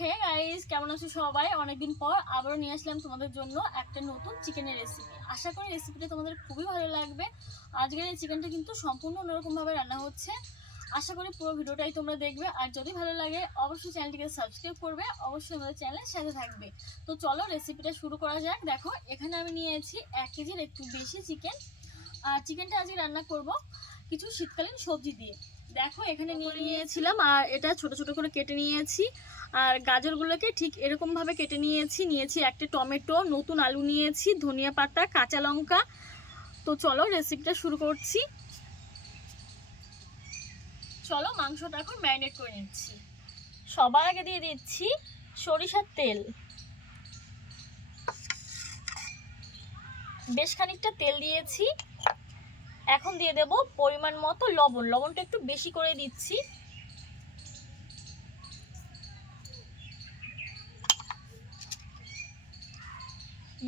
Hey guys কেমন আছো সবাই? অনেকদিন পর আবারও নিয়ে আসলাম তোমাদের জন্য একটা নতুন চিকেনের রেসিপি আশা করি রেসিপিটা তোমাদের খুবই ভালো লাগবে। আজকের এই চিকেনটা কিন্তু সম্পূর্ণ অন্যরকমভাবে রান্না হচ্ছে। আশা করি পুরো ভিডিওটাই তোমরা দেখবে। আর যদি ভালো লাগে, অবশ্যই চ্যানেলটিকে সাবস্ক্রাইব করবে। অবশ্যই আমাদের চ্যানেলের সাথে থাকবে। তো চলো রেসিপিটা শুরু করা যাক। দেখো, এখানে আমি নিয়েছি এক কেজির একটু বেশি চিকেন আর চিকেনটা আজকে রান্না করব কিছু শীতকালীন সবজি দিয়ে। দেখো, এখানে নিয়ে নিয়েছিলাম, আর এটা ছোট ছোট করে কেটে নিয়েছি। আর গাজরগুলোকে ঠিক এরকমভাবে কেটে নিয়েছি নিয়েছি একটা টমেটো, নতুন আলু নিয়েছি, ধনিয়া পাতা, কাঁচা লঙ্কা। তো চলো রেসিপিটা শুরু করছি। চলো, মাংসটা এখন ম্যারিনেট করে নিচ্ছি। সবার আগে দিয়ে দিচ্ছি সরিষার তেল। বেশ খানিকটা তেল দিয়েছি। এখন দিয়ে দেব পরিমাণ মতো লবণ। লবণটা একটু বেশি করে দিচ্ছি।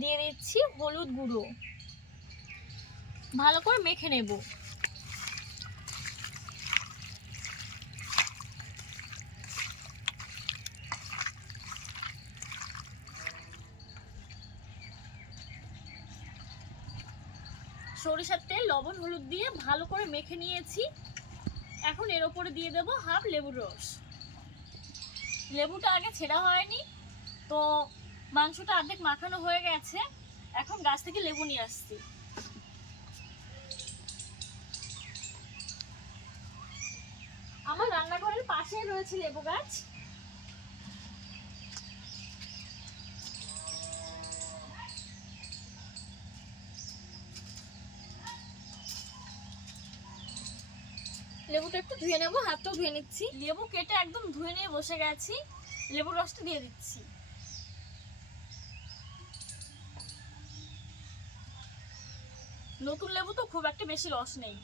দিয়ে দিচ্ছি হলুদ গুঁড়ো। ভালো করে মেখে নেব সরিষার তেল লবণ হলুদ দিয়ে ভালো করে মেখে নিয়েছি। এখন এর ওপরে দিয়ে দেব হাফ লেবুর রস। লেবুটা আগে ছেঁড়া হয়নি, তো মাংসটা অর্ধেক মাখানো হয়ে গেছে। এখন গাছ থেকে লেবু নিয়ে আসছি। আমার রান্নাঘরের পাশেই রয়েছে লেবু গাছ। লেবুটা একটু ধুয়ে নেব হাতটাও ধুয়ে নিচ্ছি। লেবু কেটে একদম ধুয়ে নিয়ে বসে গেছি। লেবুর রসটা দিয়ে দিচ্ছি। নতুন লেবু তো খুব একটা বেশি রস নেই।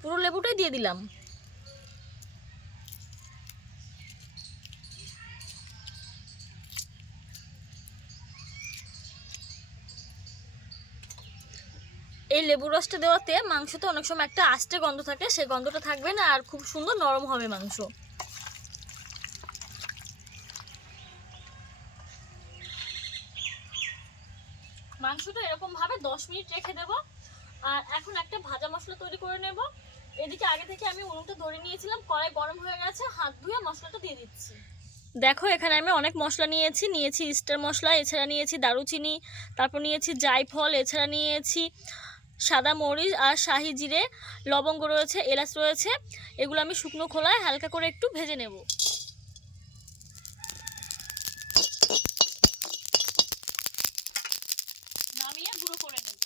পুরো লেবুটাই দিয়ে দিলাম। এই লেবু রসটা দেওয়াতে মাংসতে অনেক সময় একটা আস্তে গন্ধ থাকে সেই গন্ধটা থাকবে না আর খুব সুন্দর নরম হবে মাংস। মাংসটা এরকম ভাবে দশ মিনিট রেখে দেব আর এখন একটা ভাজা মশলা তৈরি করে নেব। এদিকে আগে থেকে আমি উনুনটা ধরে নিয়েছিলাম, কড়াই গরম হয়ে গেছে, হাত ধুয়ে মশলাটা দিয়ে দিচ্ছি। দেখো, এখানে আমি অনেক মশলা নিয়েছি নিয়েছি স্টার মশলা, এছাড়া নিয়েছি দারুচিনি, তারপর নিয়েছি জায়ফল, এছাড়া নিয়েছি সাদা মরিচ আর শাহি জিরে, লবঙ্গ রয়েছে, এলাচ রয়েছে। এগুলো আমি শুকনো খোলায় হালকা করে একটু ভেজে নেব নামিয়ে গুঁড়ো করে নেব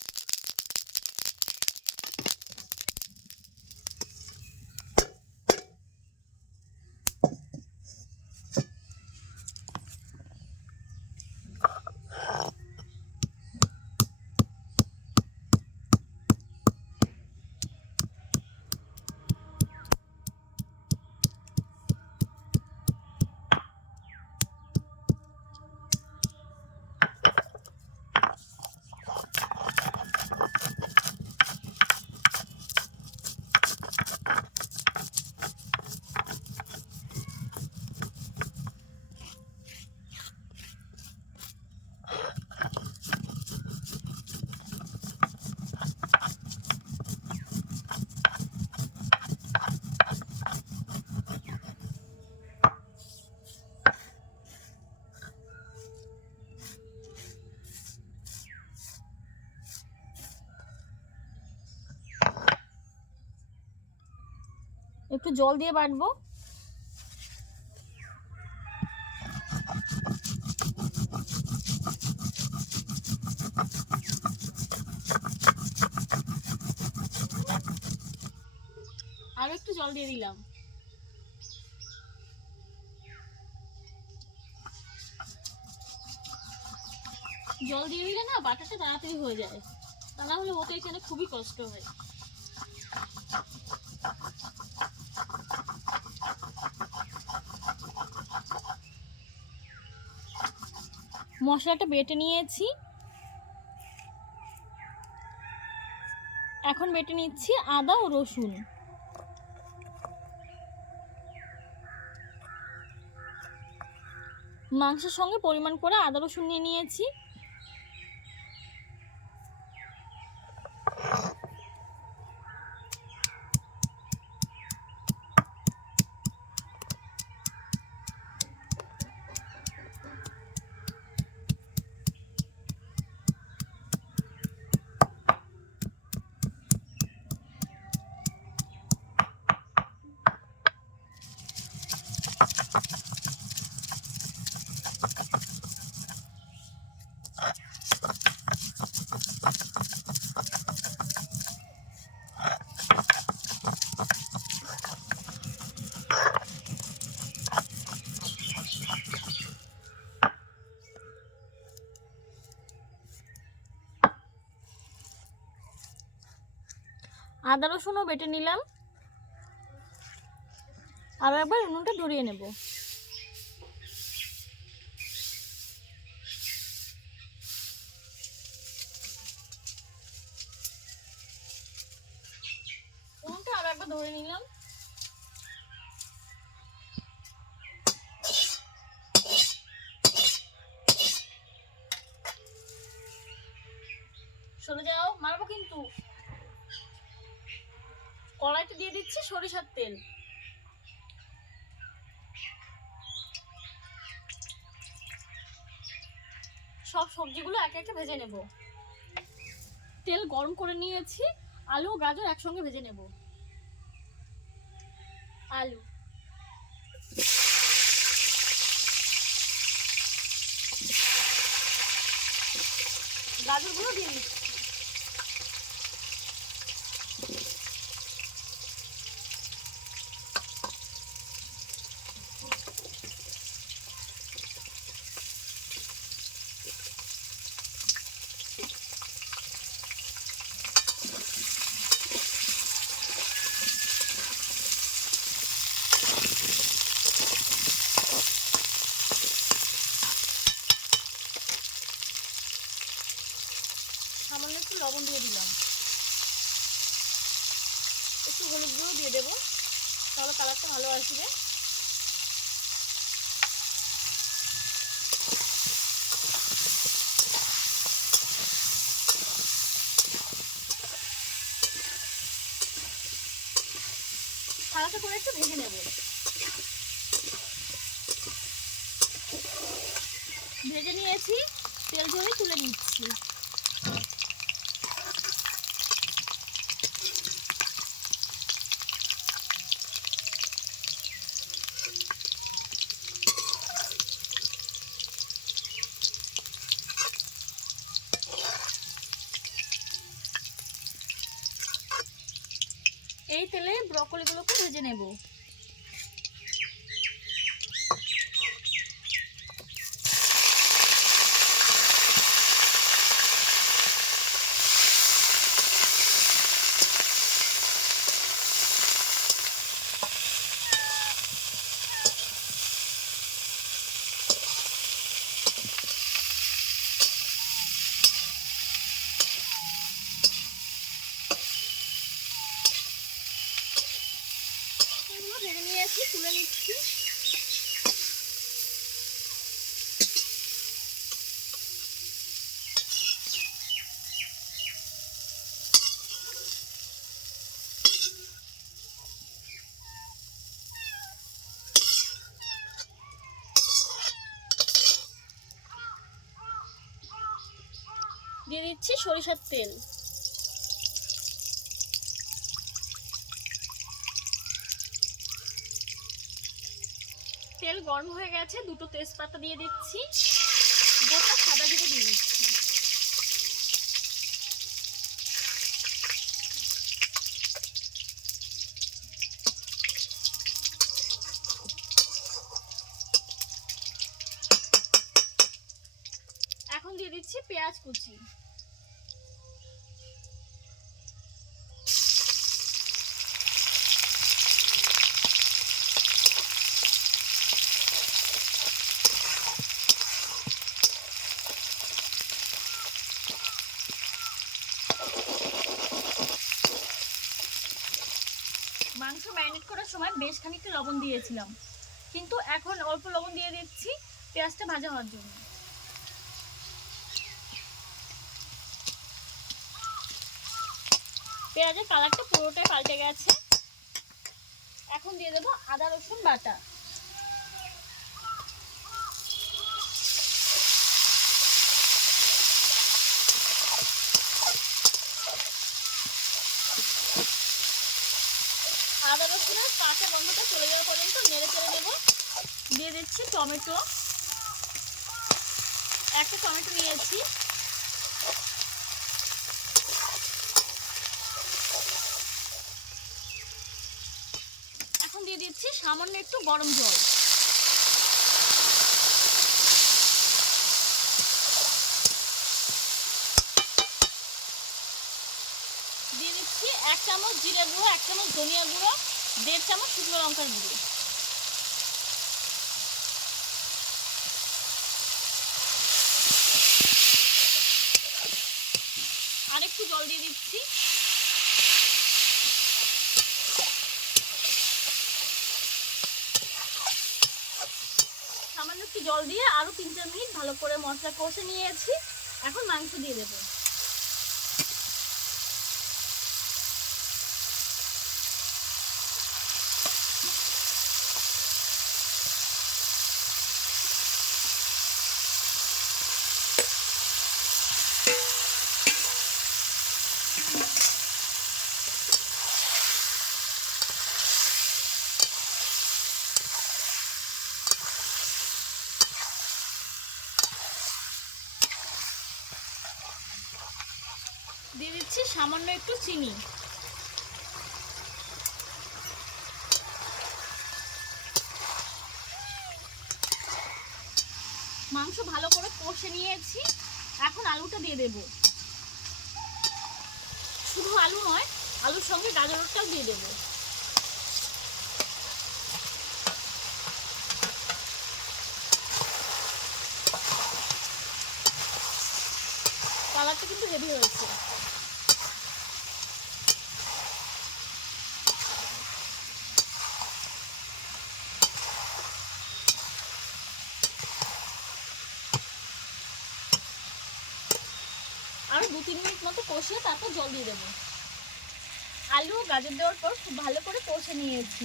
একটু জল দিয়ে বাটবো। আরও একটু জল দিয়ে দিলাম। জল দিয়ে দিলে না বাটাটা তাড়াতাড়ি হয়ে যায়। তা না হলে ওতে এখানে খুবই কষ্ট হয়। মশলাটা বেটে নিয়েছি। এখন বেটে নিচ্ছি আদা ও রসুন। মাংসের সঙ্গে পরিমাণ করে আদা রসুন নিয়ে নিয়েছি। আদা রসুনও বেটে নিলাম। আরও একবার উনুনটা ধরিয়ে নেব। উনুনটা আরও একবার ধরে নিলাম। সরে যাও, মারবো কিন্তু। কড়াইতে দিয়ে দিচ্ছি সরিষার তেল। সব সবজিগুলো একে একে ভেজে নেব। তেল গরম করে নিয়েছি, আলু, গাজর একসঙ্গে ভেজে নেব। আলু। গাজরগুলো দিয়ে দিচ্ছি। সামান্য একটু লবণ দিয়ে দিলাম। একটু হলুদ গুঁড়ো দিয়ে দেবো, তাহলে কালারটা ভালো আসবে। হালকা করে একটু ভেজে নেব। ভেজে নিয়েছি, তেল ঝরে তুলে নিচ্ছি এই তেলে ব্রকলিগুলোকে ভেজে নেব ব্রকলিগুলো ভেজে নিয়েছি তুলে নিচ্ছি দিয়ে দিচ্ছি সরিষার তেল। তেল গরম হয়ে গেছে, দুটো তেজপাতা দিয়ে দিচ্ছি। গোটা সাদা জিরে দিয়ে দিচ্ছি। এখন দিয়ে দিচ্ছি পেঁয়াজ কুচি মাংস করার সময় বেশ খানিকটা লবণ দিয়েছিলাম। কিন্তু এখন অল্প লবণ দিয়ে দিচ্ছি পেঁয়াজটা ভাজা হওয়ার জন্য। পেঁয়াজের কালারটা পুরোটাই পাল্টে গেছে। এখন দিয়ে দেবো আদা রসুন বাটা আদা রসুনের কাঁচা গন্ধটা চলে যাওয়া পর্যন্ত নেড়ে চেড়ে দেবো দিয়ে দিচ্ছি টমেটো। একটা টমেটো নিয়েছি। এখন দিয়ে দিচ্ছি সামান্য একটু গরম জল। দিয়ে দিচ্ছি এক চামচ জিরে গুঁড়ো, এক চামচ ধনিয়া গুঁড়ো। দেড় চামচ শুকনো লঙ্কার গুঁড়ো। আর একটু জল দিয়ে দিচ্ছি। সামান্য একটু জল দিয়ে আরও তিন চার মিনিট ভালো করে মশলা কষে নিয়েছি। এখন মাংস দিয়ে দেবো। দিয়ে দিচ্ছি সামান্য একটু চিনি। মাংস ভালো করে কষে নিয়েছি। এখন আলুটা দিয়ে দেব। শুধু আলু নয়, আলুর সঙ্গে গাজরটাও দিয়ে দেব। কালারটা কিন্তু হেভি হয়েছে আরও দু তিন মিনিট মতো কষিয়ে তারপর জল দিয়ে দেবো। আলু গাজর দেওয়ার পর খুব ভালো করে কষে নিয়েছি।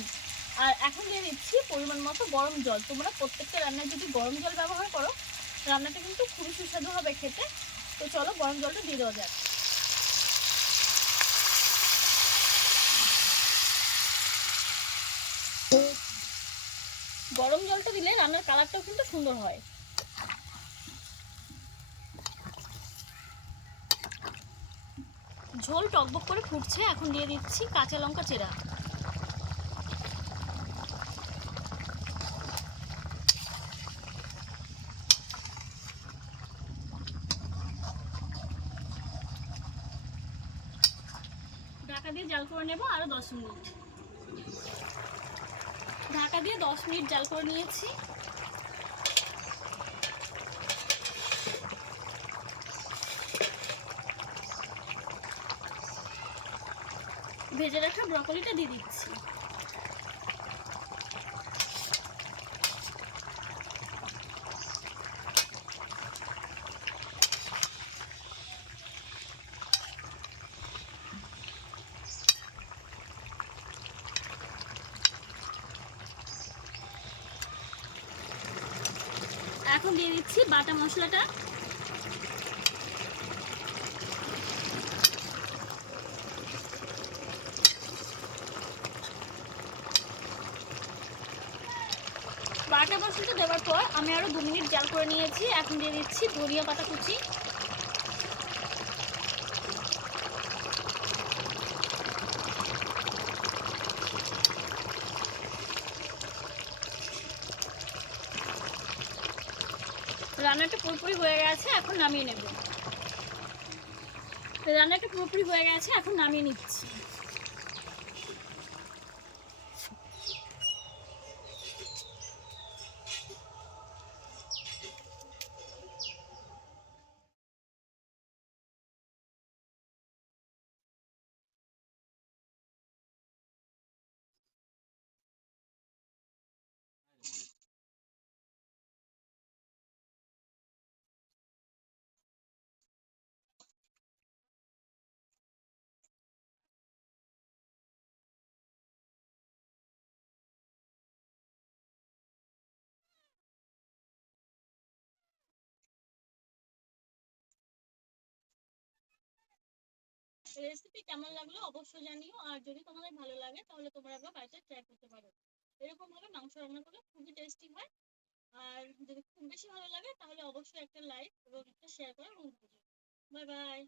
আর এখন দিয়ে দিচ্ছি পরিমাণ মতো গরম জল। তোমরা প্রত্যেকটা রান্নায় যদি গরম জল ব্যবহার করো, রান্নাটা কিন্তু খুবই সুস্বাদু হবে খেতে। তো চলো গরম জলটা দিয়ে দেওয়া যাক। গরম জলটা দিলে রান্নার কালারটাও কিন্তু সুন্দর হয়। ঝোল টকবক করে ফুটছে, এখন দিয়ে দিচ্ছি কাঁচা লঙ্কা চেরা। ঢাকা দিয়ে জাল করে নেব আরও দশ মিনিট। ঢাকা দিয়ে দশ মিনিট জাল করে নিয়েছি। ভেজে রাখা ব্রকলিটা দিয়ে দিচ্ছি। এখন দিয়ে দিচ্ছি বাটা মশলাটা। বাটা মশলাটা দেওয়ার পর আমি আরও দু মিনিট জাল করে নিয়েছি। এখন দিয়ে দিচ্ছি ধনিয়া পাতা কুচি। রান্নাটা পুরোপুরি হয়ে গেছে, এখন নামিয়ে নেব। রান্নাটা পুরোপুরি হয়ে গেছে, এখন নামিয়ে নিচ্ছি। রেসিপি কেমন লাগল অবশ্যই জানিও, আর যদি তোমাদের ভালো লাগে তাহলে তোমরা একবার বাড়িতে ট্রাই করতে পারো। এরকম ভাবে মাংস রান্না করলে খুবই টেস্টি হয়। আর যদি খুব বেশি ভালো লাগে তাহলে অবশ্যই একটা লাইক এবং একটা শেয়ার করার অনুরোধ বাই বাই